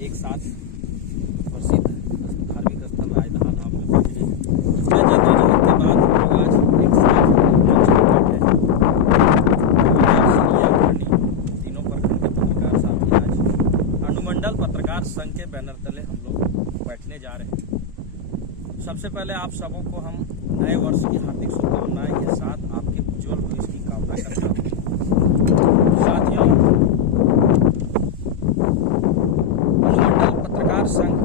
एक साथ प्रसिद्ध धार्मिक स्थल राजदहा धाम में पहुंचे हैं। जद्दोजहद के बाद हम लोग आज एक साथ मंच पर बैठे हैं। तीनों प्रखंड के पत्रकार साथी आज अनुमंडल पत्रकार संघ के बैनर तले हम लोग बैठने जा रहे हैं। सबसे पहले आप सबों को हम नए वर्ष की हार्दिक शुभकामनाएं के साथ आपके उज्जवल भविष्य की कामना करता हूँ। साथियों, अनुमंडल पत्रकार संघ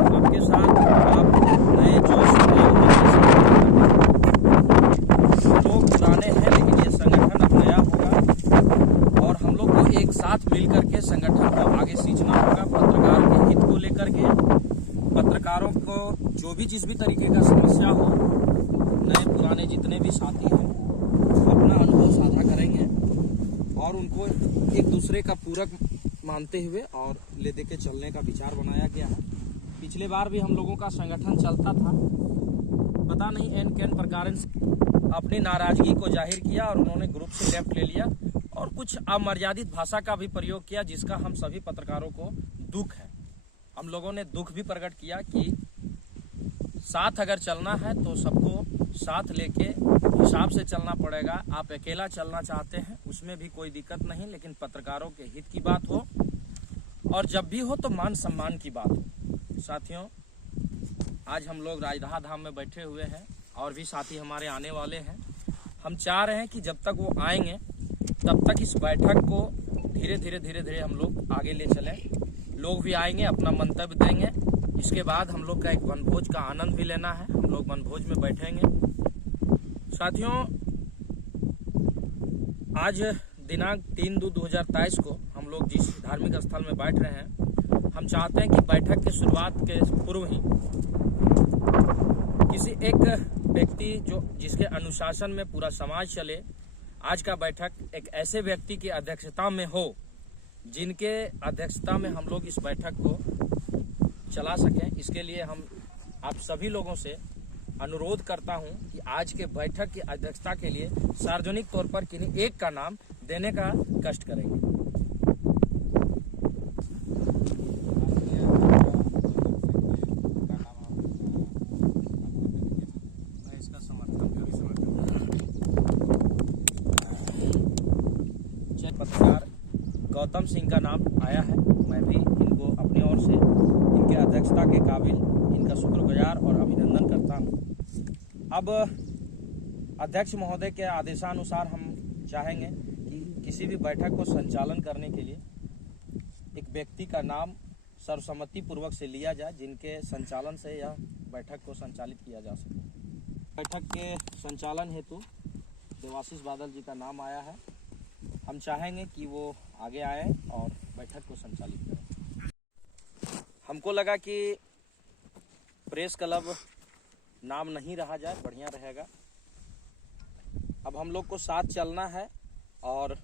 आपके साथ आप नए जोश नए लोग पुराने हैं, लेकिन ये संगठन अब नया होगा और हम लोग को एक साथ मिलकर के संगठन को आगे सींचना होगा। पत्रकार के हित को लेकर के, पत्रकारों को जो भी जिस भी तरीके का समस्या हो, नए पुराने जितने भी साथी हैं अपना अनुभव साझा करेंगे और उनको एक दूसरे का पूरक मानते हुए और ले दे के चलने का विचार बनाया गया है। पिछले बार भी हम लोगों का संगठन चलता था, पता नहीं एन कैन प्रकार से अपनी नाराजगी को जाहिर किया और उन्होंने ग्रुप से लेफ्ट ले लिया और कुछ अमर्यादित भाषा का भी प्रयोग किया, जिसका हम सभी पत्रकारों को दुख है। हम लोगों ने दुख भी प्रकट किया कि साथ अगर चलना है तो सबको साथ लेके हिसाब से चलना पड़ेगा। आप अकेला चलना चाहते हैं उसमें भी कोई दिक्कत नहीं, लेकिन पत्रकारों के हित की बात हो और जब भी हो तो मान सम्मान की बात हो। साथियों, आज हम लोग राजदहा धाम में बैठे हुए हैं और भी साथी हमारे आने वाले हैं। हम चाह रहे हैं कि जब तक वो आएंगे तब तक इस बैठक को धीरे धीरे हम लोग आगे ले चलें। लोग भी आएंगे, अपना मंतव्य देंगे। इसके बाद हम लोग का एक वनभोज का आनंद भी लेना है। हम लोग वनभोज में बैठेंगे। साथियों, आज दिनांक 3/2/2023 को हम लोग जिस धार्मिक स्थल में बैठ रहे हैं, हम चाहते हैं कि बैठक की शुरुआत के पूर्व ही किसी एक व्यक्ति जिसके अनुशासन में पूरा समाज चले, आज का बैठक एक ऐसे व्यक्ति की अध्यक्षता में हो जिनके अध्यक्षता में हम लोग इस बैठक को चला सकें। इसके लिए हम आप सभी लोगों से अनुरोध करता हूं कि आज के बैठक की अध्यक्षता के लिए सार्वजनिक तौर पर किन्हीं एक का नाम देने का कष्ट करेंगे। मैं इसका समर्थन पत्रकार गौतम सिंह का नाम आया है। मैं भी इनको अपनी ओर से इनके अध्यक्षता के काबिल इनका शुक्रगुजार और अभिनंदन करता हूं। अब अध्यक्ष महोदय के आदेशानुसार हम चाहेंगे कि किसी भी बैठक को संचालन करने के लिए एक व्यक्ति का नाम सर्वसम्मति पूर्वक से लिया जाए, जिनके संचालन से यह बैठक को संचालित किया जा सके। बैठक के संचालन हेतु देवाशीष बादल जी का नाम आया है। हम चाहेंगे कि वो आगे आए और बैठक को संचालित करें। हमको लगा कि प्रेस क्लब नाम नहीं रहा जाए, बढ़िया रहेगा। अब हम लोग को साथ चलना है और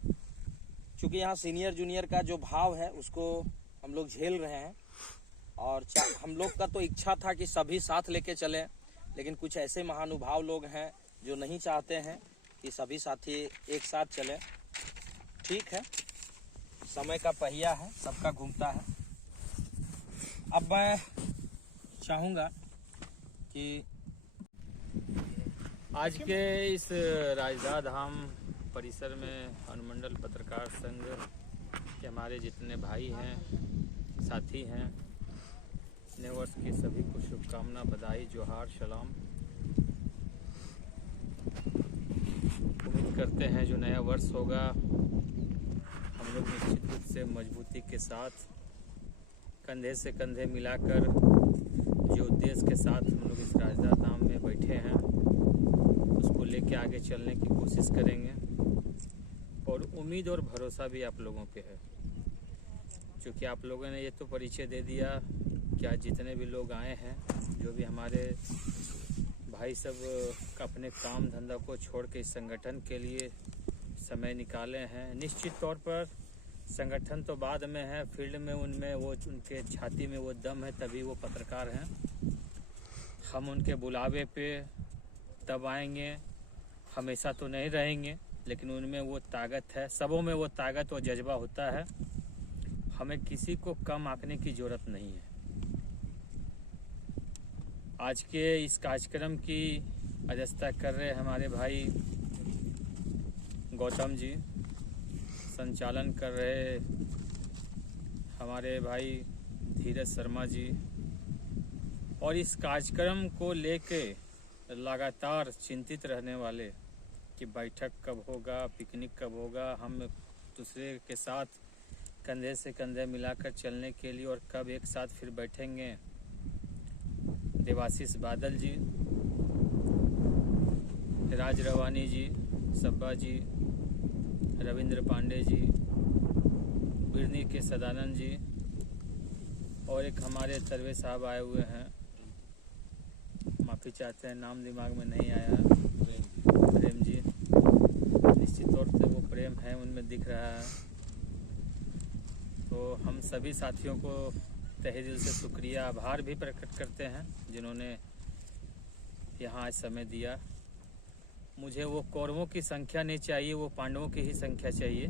चूंकि यहाँ सीनियर जूनियर का जो भाव है उसको हम लोग झेल रहे हैं और हम लोग का तो इच्छा था कि सभी साथ लेके चलें, लेकिन कुछ ऐसे महानुभाव लोग हैं जो नहीं चाहते हैं कि सभी साथी एक साथ चलें। ठीक है, समय का पहिया है, सबका घूमता है। अब मैं चाहूँगा कि आज के इस राजदहा धाम परिसर में अनुमंडल पत्रकार संघ के हमारे जितने भाई हैं, साथी हैं, नए वर्ष की सभी को शुभकामना, बधाई, जोहार, सलाम। उम्मीद करते हैं जो नया वर्ष होगा हम लोग निश्चित रूप से मजबूती के साथ कंधे से कंधे मिलाकर जो उद्देश्य के साथ हम लोग इस राजदहा धाम में बैठे हैं उसको लेके आगे चलने की कोशिश करेंगे और उम्मीद और भरोसा भी आप लोगों पे है, क्योंकि आप लोगों ने ये तो परिचय दे दिया कि आज जितने भी लोग आए हैं, जो भी हमारे भाई सब अपने काम धंधा को छोड़ के इस संगठन के लिए समय निकाले हैं। निश्चित तौर पर संगठन तो बाद में है, फील्ड में उनमें वो उनके छाती में वो दम है, तभी वो पत्रकार हैं। हम उनके बुलावे पे तब आएंगे, हमेशा तो नहीं रहेंगे, लेकिन उनमें वो ताकत है, सबों में वो ताकत और जज्बा होता है। हमें किसी को कम आंकने की जरूरत नहीं है। आज के इस कार्यक्रम की अध्यक्षता कर रहे हमारे भाई गौतम जी, संचालन कर रहे हमारे भाई धीरज शर्मा जी, और इस कार्यक्रम को लेके लगातार चिंतित रहने वाले कि बैठक कब होगा, पिकनिक कब होगा, हम दूसरे के साथ कंधे से कंधे मिलाकर चलने के लिए और कब एक साथ फिर बैठेंगे। देवाशीष बादल जी, राज रवानी जी, सब्बा जी, रविंद्र पांडे जी, बिरनी के सदानंद जी, और एक हमारे तरवे साहब आए हुए हैं, माफ़ी चाहते हैं नाम दिमाग में नहीं आया, प्रेम जी। निश्चित तौर से वो प्रेम है उनमें दिख रहा है। तो हम सभी साथियों को तहे दिल से शुक्रिया, आभार भी प्रकट करते हैं जिन्होंने यहाँ आज समय दिया। मुझे वो कौरवों की संख्या नहीं चाहिए, वो पांडवों की ही संख्या चाहिए,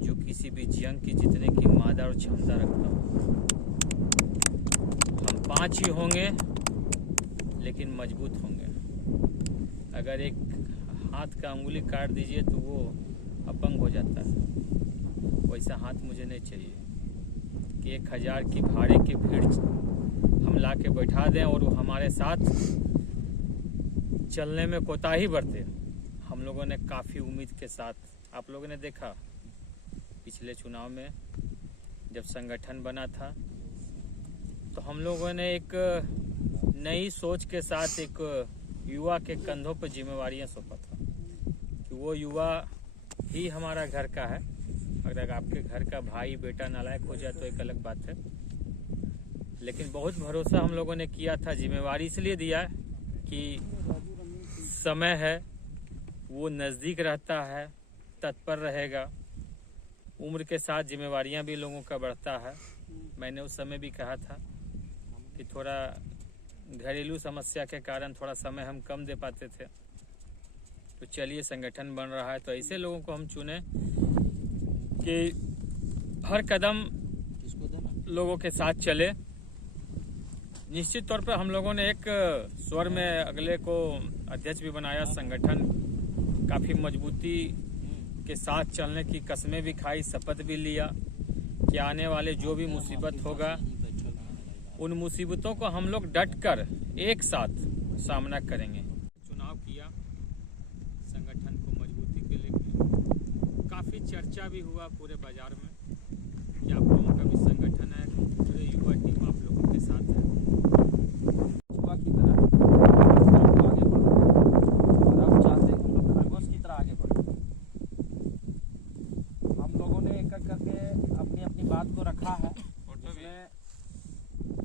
जो किसी भी जंग की जीतने की मादा और क्षमता रखता हो। हम 5 ही होंगे लेकिन मजबूत होंगे। अगर एक हाथ का अंगुली काट दीजिए तो वो अपंग हो जाता है। वैसा हाथ मुझे नहीं चाहिए कि 1000 की भाड़े की भीड़ हम ला के बैठा दें और वो हमारे साथ चलने में कोताही बरते। हम लोगों ने काफ़ी उम्मीद के साथ, आप लोगों ने देखा पिछले चुनाव में जब संगठन बना था तो हम लोगों ने एक नई सोच के साथ एक युवा के कंधों पर जिम्मेवारियां सौंपा था कि वो युवा ही हमारा घर का है। अगर आपके घर का भाई बेटा नालायक हो जाए तो एक अलग बात है, लेकिन बहुत भरोसा हम लोगों ने किया था। जिम्मेवारी इसलिए दिया कि समय है, वो नज़दीक रहता है, तत्पर रहेगा। उम्र के साथ जिम्मेवारियां भी लोगों का बढ़ता है। मैंने उस समय भी कहा था कि थोड़ा घरेलू समस्या के कारण थोड़ा समय हम कम दे पाते थे। तो चलिए संगठन बन रहा है तो ऐसे लोगों को हम चुने कि हर कदम लोगों के साथ चले। निश्चित तौर पर हम लोगों ने एक स्वर में अगले को अध्यक्ष भी बनाया। संगठन काफ़ी मजबूती के साथ चलने की कस्में भी खाई, शपथ भी लिया कि आने वाले जो भी मुसीबत होगा उन मुसीबतों को हम लोग डटकर एक साथ सामना करेंगे। चुनाव किया संगठन को मजबूती के लिए, काफ़ी चर्चा भी हुआ पूरे बाजार में कि आप लोगों का भी संगठन है, पूरे युवा टीम आप लोगों के साथ है। युवा की तरह आगे बढ़ो और हम चाहते हैं हम लोग खरगोश की तरह आगे बढ़ो। हम लोगों ने एक एक करके अपनी अपनी बात को रखा है। उसमें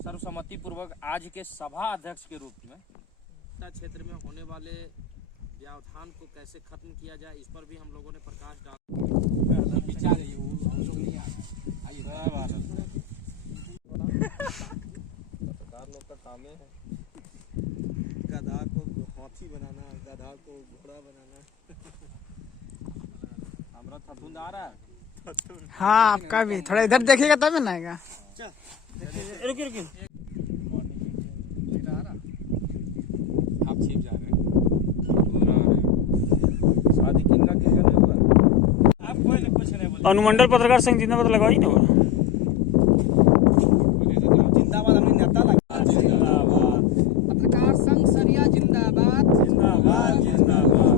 सर्वसम्मति पूर्वक आज के सभा अध्यक्ष के रूप में क्षेत्र में होने वाले व्यवधान को कैसे खत्म किया जाए, इस पर भी हम लोगों ने प्रकाश डाला। सरकार लोग का काम है गधा को हाथी बनाना, गधा को घोड़ा बनाना। हमारा थथुंद आ रहा है। हाँ, आपका भी थोड़ा इधर देखिएगा तब ना आएगा। रुकिए आप छिप जा रहे हैं। शादी किनका किनका नहीं हुआ, आप कोई नहीं कुछ नहीं बोले। अनुमंडल पत्रकार संघ जिंदाबाद लगाई ना। जिंदाबाद हमने नेता लगा। जिंदाबाद पत्रकार संघ सरिया जिंदाबाद। जिंदाबाद जिंदाबाद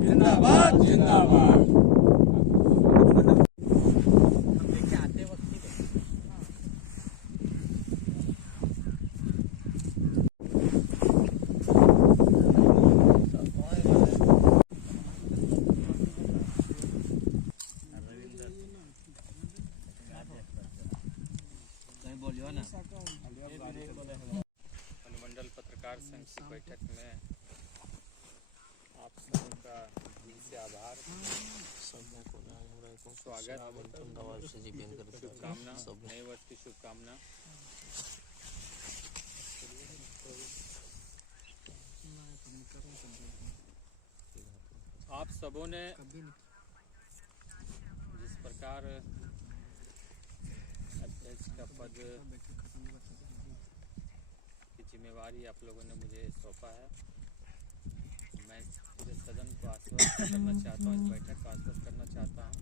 जिंदाबाद जिंदाबाद। अनुमंडल पत्रकार संघ की बैठक में आप सबों का दिल से आभार, स्वागत, शुभकामना, नए वर्ष की शुभकामना। आप सबों ने जिस प्रकार का पद की जिम्मेवारी आप लोगों ने मुझे सौंपा है। मैं पूरे सदन को आश्वस्त करना चाहता हूँ, इस बैठक को आश्वस्त करना चाहता हूँ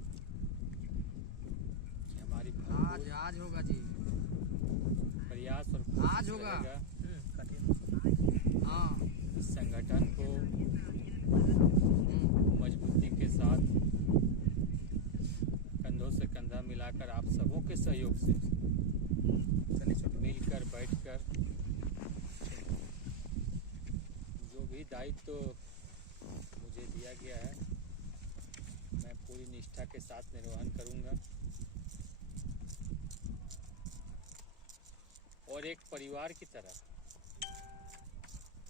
कि हमारी आज होगा जी। प्रयास और आज कोशिश होगा। रहेगा हाँ। इस संगठन को मजबूती के साथ कंधों से कंधा मिलाकर आप सबों के सहयोग से मिलकर बैठकर जो भी दायित्व मुझे दिया गया है मैं पूरी निष्ठा के साथ निर्वहन करूंगा और एक परिवार की तरह,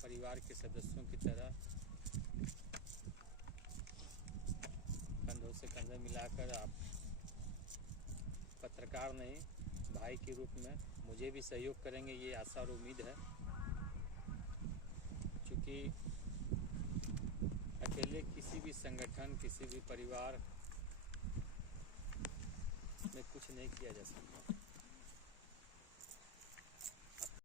परिवार के सदस्यों की तरह कंधों से कंधे मिलाकर आप पत्रकार नहीं भाई के रूप में मुझे भी सहयोग करेंगे, ये आशा और उम्मीद है। क्योंकि अकेले किसी भी संगठन, किसी भी परिवार में कुछ नहीं किया जा सकता।